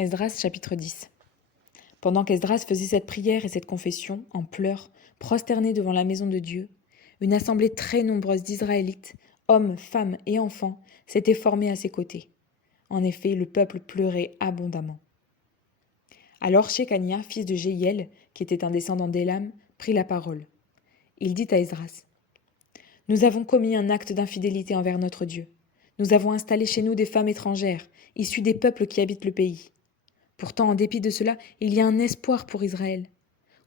Esdras chapitre 10. Pendant qu'Esdras faisait cette prière et cette confession, en pleurs, prosterné devant la maison de Dieu, une assemblée très nombreuse d'Israélites, hommes, femmes et enfants, s'était formée à ses côtés. En effet, le peuple pleurait abondamment. Alors Shekania, fils de Jéhiel, qui était un descendant d'Élam, prit la parole. Il dit à Esdras : « Nous avons commis un acte d'infidélité envers notre Dieu. Nous avons installé chez nous des femmes étrangères, issues des peuples qui habitent le pays. Pourtant, en dépit de cela, il y a un espoir pour Israël.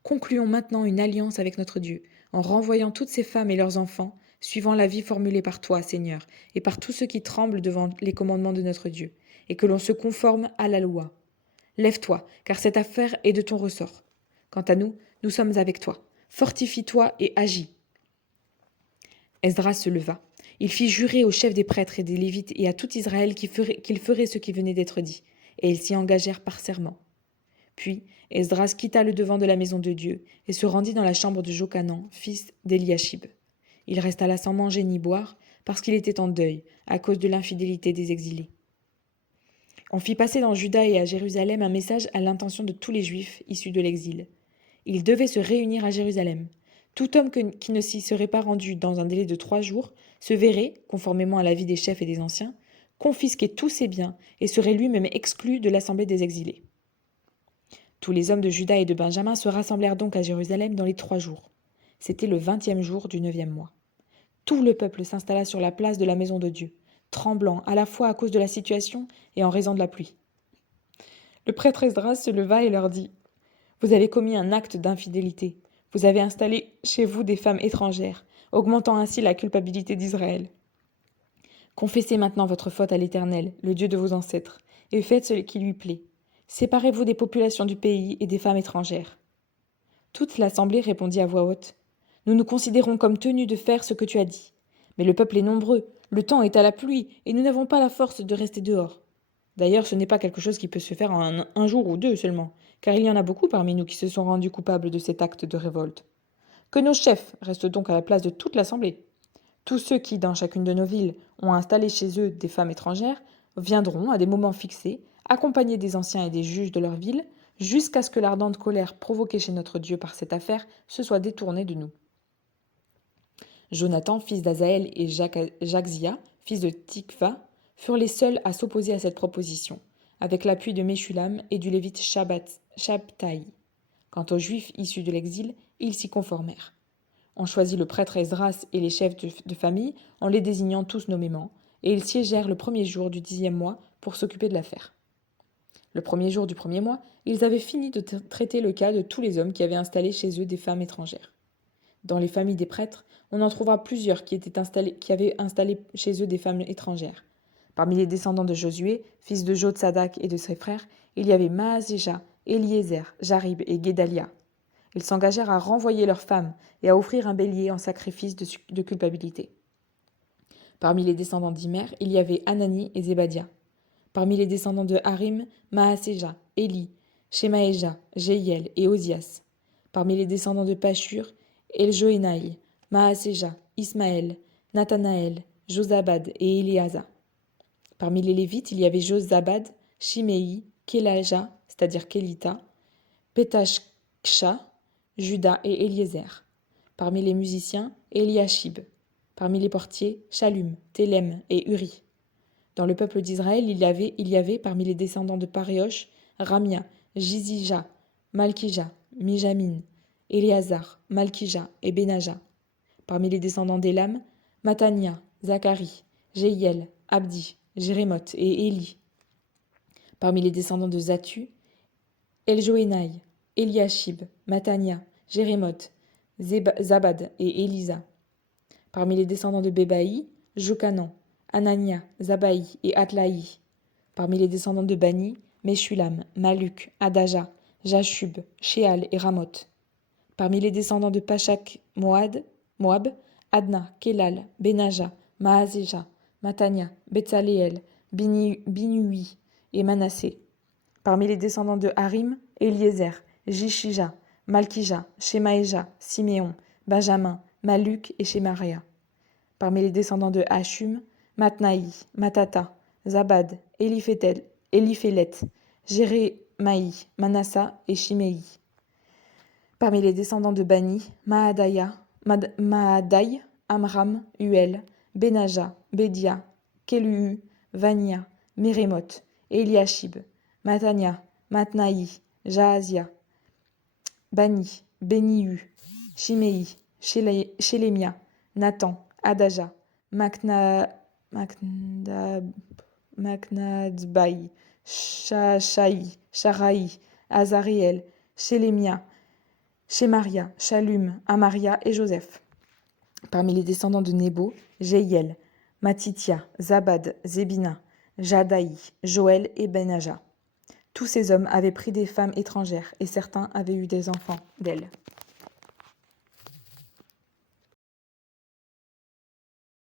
Concluons maintenant une alliance avec notre Dieu, en renvoyant toutes ces femmes et leurs enfants, suivant l'avis formulé par toi, Seigneur, et par tous ceux qui tremblent devant les commandements de notre Dieu, et que l'on se conforme à la loi. Lève-toi, car cette affaire est de ton ressort. Quant à nous, nous sommes avec toi. Fortifie-toi et agis. » Esdras se leva. Il fit jurer aux chefs des prêtres et des Lévites et à tout Israël qu'il ferait ce qui venait d'être dit, et ils s'y engagèrent par serment. Puis Esdras quitta le devant de la maison de Dieu et se rendit dans la chambre de Jochanan, fils d'Eliashib. Il resta là sans manger ni boire, parce qu'il était en deuil, à cause de l'infidélité des exilés. On fit passer dans Juda et à Jérusalem un message à l'intention de tous les Juifs issus de l'exil. Ils devaient se réunir à Jérusalem. Tout homme qui ne s'y serait pas rendu dans un délai de 3 jours se verrait, conformément à l'avis des chefs et des anciens, confisquer tous ses biens et serait lui-même exclu de l'assemblée des exilés. Tous les hommes de Juda et de Benjamin se rassemblèrent donc à Jérusalem dans les 3 jours. C'était le 20e jour du 9e mois. Tout le peuple s'installa sur la place de la maison de Dieu, tremblant à la fois à cause de la situation et en raison de la pluie. Le prêtre Esdras se leva et leur dit : « Vous avez commis un acte d'infidélité. Vous avez installé chez vous des femmes étrangères, augmentant ainsi la culpabilité d'Israël. Confessez maintenant votre faute à l'Éternel, le Dieu de vos ancêtres, et faites ce qui lui plaît. Séparez-vous des populations du pays et des femmes étrangères. » Toute l'assemblée répondit à voix haute : « Nous nous considérons comme tenus de faire ce que tu as dit. Mais le peuple est nombreux, le temps est à la pluie, et nous n'avons pas la force de rester dehors. D'ailleurs, ce n'est pas quelque chose qui peut se faire en un jour ou 2 seulement, car il y en a beaucoup parmi nous qui se sont rendus coupables de cet acte de révolte. Que nos chefs restent donc à la place de toute l'assemblée. Tous ceux qui, dans chacune de nos villes, ont installé chez eux des femmes étrangères, viendront, à des moments fixés, accompagnés des anciens et des juges de leur ville, jusqu'à ce que l'ardente colère provoquée chez notre Dieu par cette affaire se soit détournée de nous. » Jonathan, fils d'Azaël, et Jachzia, fils de Tikva, furent les seuls à s'opposer à cette proposition, avec l'appui de Meshulam et du lévite Shabtaï. Quant aux Juifs issus de l'exil, ils s'y conformèrent. On choisit le prêtre Esdras et les chefs de famille en les désignant tous nommément, et ils siégèrent le 1er jour du 10e mois pour s'occuper de l'affaire. Le 1er jour du 1er mois, ils avaient fini de traiter le cas de tous les hommes qui avaient installé chez eux des femmes étrangères. Dans les familles des prêtres, on en trouvera plusieurs qui avaient installé chez eux des femmes étrangères. Parmi les descendants de Josué, fils de Jotsadak et de ses frères, il y avait Maaséja, Eliezer, Jarib et Guédalia. Ils s'engagèrent à renvoyer leurs femmes et à offrir un bélier en sacrifice de culpabilité. Parmi les descendants d'Imer, il y avait Anani et Zébadia. Parmi les descendants de Harim, Maaséja, Éli, Shemaéja, Jéhiel et Osias. Parmi les descendants de Pashur, Eljoénaï, Maaséja, Ismaël, Nathanaël, Josabad et Éléasa. Parmi les Lévites, il y avait Josabad, Shiméi, Kélaja, c'est-à-dire Kélita, Pétachksha, Juda et Eliezer. Parmi les musiciens, Eliashib. Parmi les portiers, Shallum, Télem et Uri. Dans le peuple d'Israël, il y avait parmi les descendants de Pariosh, Ramia, Jizija, Malkija, Mijamin, Éléazar, Malkija et Benaja. Parmi les descendants d'Élam, Matania, Zacharie, Jéhiel, Abdi, Jérémoth et Éli. Parmi les descendants de Zatu, Eljoénaï, Eliashib, Matania, Jérémoth, Zabad et Élisa. Parmi les descendants de Bébaï, Jochanan, Anania, Zabaï et Atlaï. Parmi les descendants de Bani, Meshulam, Maluk, Adaja, Jashub, Sheal et Ramoth. Parmi les descendants de Pachak, Moab, Adna, Kelal, Benaja, Maaséja, Matania, Betsaléel, Binui et Manassé. Parmi les descendants de Harim, Eliezer, Jishija, Malkija, Shemaéja, Siméon, Benjamin, Maluk et Shemaria. Parmi les descendants de Hashum, Matnaï, Matata, Zabad, Eliphélet, Jérémaï, Manassa et Shimei. Parmi les descendants de Bani, Maadaï, Amram, Uel, Benaja, Bédia, Keluu, Vania, Mérémoth, Eliashib, Matania, Matnaï, Jaazia, Bani, Beniu, Shimei, Shélémia, Nathan, Adaja, Maknadbaï, Sharaï, Azariel, Shélémia, Shemaria, Shalum, Amaria et Joseph. Parmi les descendants de Nébo, Jéhiel, Matitia, Zabad, Zébina, Jadaï, Joël et Benaja. Tous ces hommes avaient pris des femmes étrangères et certains avaient eu des enfants d'elles.